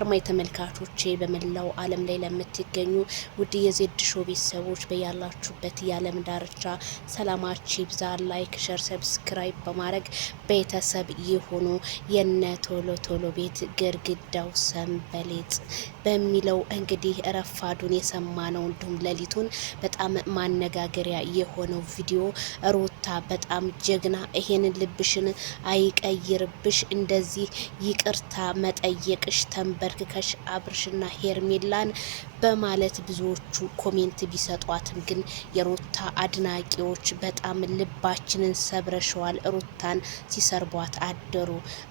አርማይ ተመልካቾቼ በመላው ዓለም ላይ ለምትገኙ ውድ የዜድ ሾው ቤተሰቦች በያላችሁበት የዓለም ዳርቻ ሰላማችሁ ይብዛ። ላይክ፣ ሸር፣ ሰብስክራይብ በማድረግ ቤተሰብ ይሁኑ። የነ ቶሎ ቶሎ ቤት ግድግዳው ሰንበሌጥ በሚለው እንግዲህ ረፋዱን የሰማነው እንዲሁም ሌሊቱን በጣም ማነጋገሪያ የሆነው ቪዲዮ ሩታ በጣም ጀግና፣ ይሄንን ልብሽን አይቀይርብሽ፣ እንደዚህ ይቅርታ መጠየቅሽ ተንበርክከሽ አብርሽና ሄርሜላን በማለት ብዙዎቹ ኮሜንት ቢሰጧትም ግን የሩታ አድናቂዎች በጣም ልባችንን ሰብረሸዋል፣ ሩታን ሲሰርቧት አደሩ።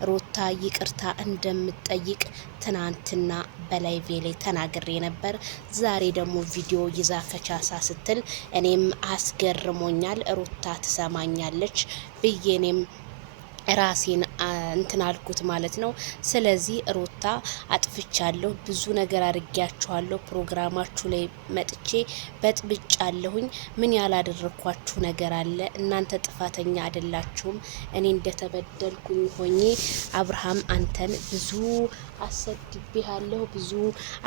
ሩታ ይቅርታ እንደምትጠይቅ ትናንትና በላይቬ ላይ ተናግሬ ነበር። ዛሬ ደግሞ ቪዲዮ ይዛ ከቻሳ ስትል እኔም አስገርሞኛል። ሩታ ትሰማኛለች ብዬ እኔም ራሴን እንትን አልኩት ማለት ነው። ስለዚህ ሩታ አጥፍቻለሁ፣ ብዙ ነገር አድርጊያችኋለሁ፣ ፕሮግራማችሁ ላይ መጥቼ በጥብጫለሁኝ። ምን ያላደረኳችሁ ነገር አለ? እናንተ ጥፋተኛ አይደላችሁም። እኔ እንደተበደልኩኝ ሆኜ አብርሃም አንተን ብዙ አሰድቤሃለሁ፣ ብዙ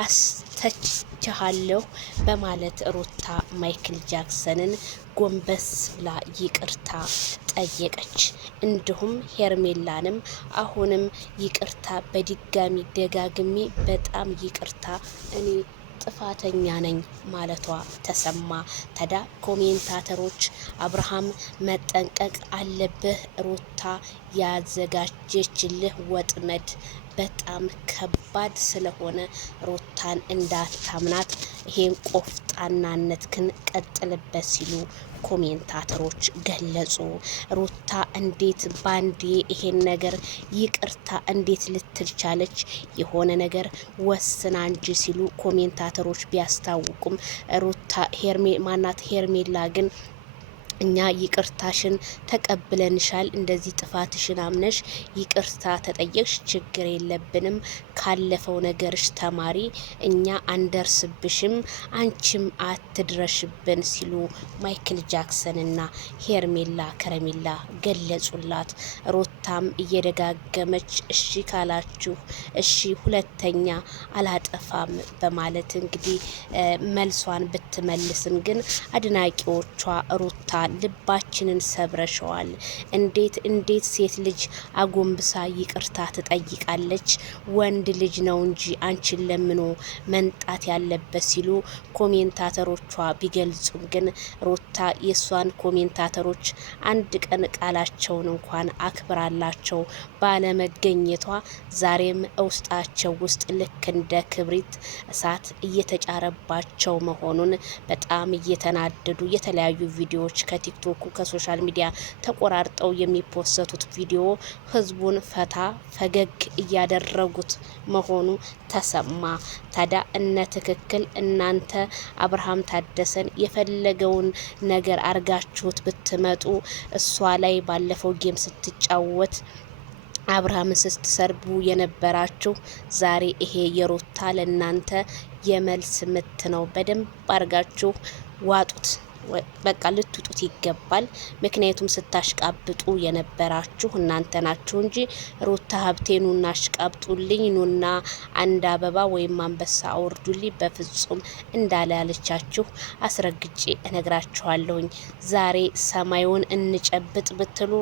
አስተችሃለሁ በማለት ሩታ ማይክል ጃክሰንን ጎንበስ ብላ ይቅርታ ጠየቀች። እንዲሁም ሄርሜላንም አሁንም ይቅርታ በድጋሚ ደጋግሜ በጣም ይቅርታ እኔ ጥፋተኛ ነኝ ማለቷ ተሰማ። ታዲያ ኮሜንታተሮች አብርሃም መጠንቀቅ አለብህ፣ ሩታ ያዘጋጀችልህ ወጥመድ በጣም ከባድ ስለሆነ ሩታን እንዳታምናት፣ ይሄን ቆፍጣናነትክን ቀጥልበት ሲሉ ኮሜንታተሮች ገለጹ። ሩታ እንዴት ባንዴ ይሄን ነገር ይቅርታ እንዴት ልትል ቻለች? የሆነ ነገር ወስና እንጂ ሲሉ ኮሜንታተሮች ቢያስታውቁም ሩታ ሄርሜላ ግን እኛ ይቅርታሽን ተቀብለንሻል፣ እንደዚህ ጥፋትሽን አምነሽ ይቅርታ ተጠየቅሽ፣ ችግር የለብንም፣ ካለፈው ነገርሽ ተማሪ፣ እኛ አንደርስብሽም፣ አንቺም አትድረሽብን ሲሉ ማይክል ጃክሰንና ሄርሜላ ከረሜላ ገለጹላት። ሩታም እየደጋገመች እሺ ካላችሁ እሺ፣ ሁለተኛ አላጠፋም በማለት እንግዲህ መልሷን ብትመልስም ግን አድናቂዎቿ ሩታ ልባችንን ሰብረሸዋል፣ እንዴት ሴት ልጅ አጎንብሳ ይቅርታ ትጠይቃለች? ወንድ ልጅ ነው እንጂ አንቺን ለምኖ መንጣት ያለበት ሲሉ ኮሜንታተሮቿ ቢገልጹም ግን ሩታ የሷን ኮሜንታተሮች አንድ ቀን ቃላቸውን እንኳን አክብራላቸው ባለመገኘቷ ዛሬም ውስጣቸው ውስጥ ልክ እንደ ክብሪት እሳት እየተጫረባቸው መሆኑን በጣም እየተናደዱ የተለያዩ ቪዲዮዎች ከቲክቶኩ ከሶሻል ሚዲያ ተቆራርጠው የሚፖሰቱት ቪዲዮ ህዝቡን ፈታ ፈገግ እያደረጉት መሆኑ ተሰማ። ታዲያ እነ ትክክል እናንተ አብርሃም ታደሰን የፈለገውን ነገር አርጋችሁት ብትመጡ እሷ ላይ ባለፈው ጌም ስትጫወት አብርሃምን ስትሰርቡ የነበራችሁ ዛሬ ይሄ የሩታ ለእናንተ የመልስ ምት ነው። በደንብ አርጋችሁ ዋጡት። በቃ ልትጡት ይገባል። ምክንያቱም ስታሽቃብጡ የነበራችሁ እናንተ ናችሁ እንጂ ሩታ ሀብቴ ኑና አሽቃብጡልኝ፣ ኑና አንድ አበባ ወይም አንበሳ አውርዱልኝ በፍጹም እንዳላለቻችሁ አስረግጬ እነግራችኋለሁኝ። ዛሬ ሰማዩን እንጨብጥ ብትሉ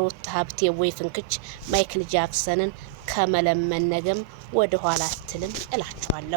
ሩታ ሀብቴ ወይ ፍንክች ማይክል ጃክሰንን ከመለመን ነገም ወደ ኋላ አትልም እላችኋለሁ።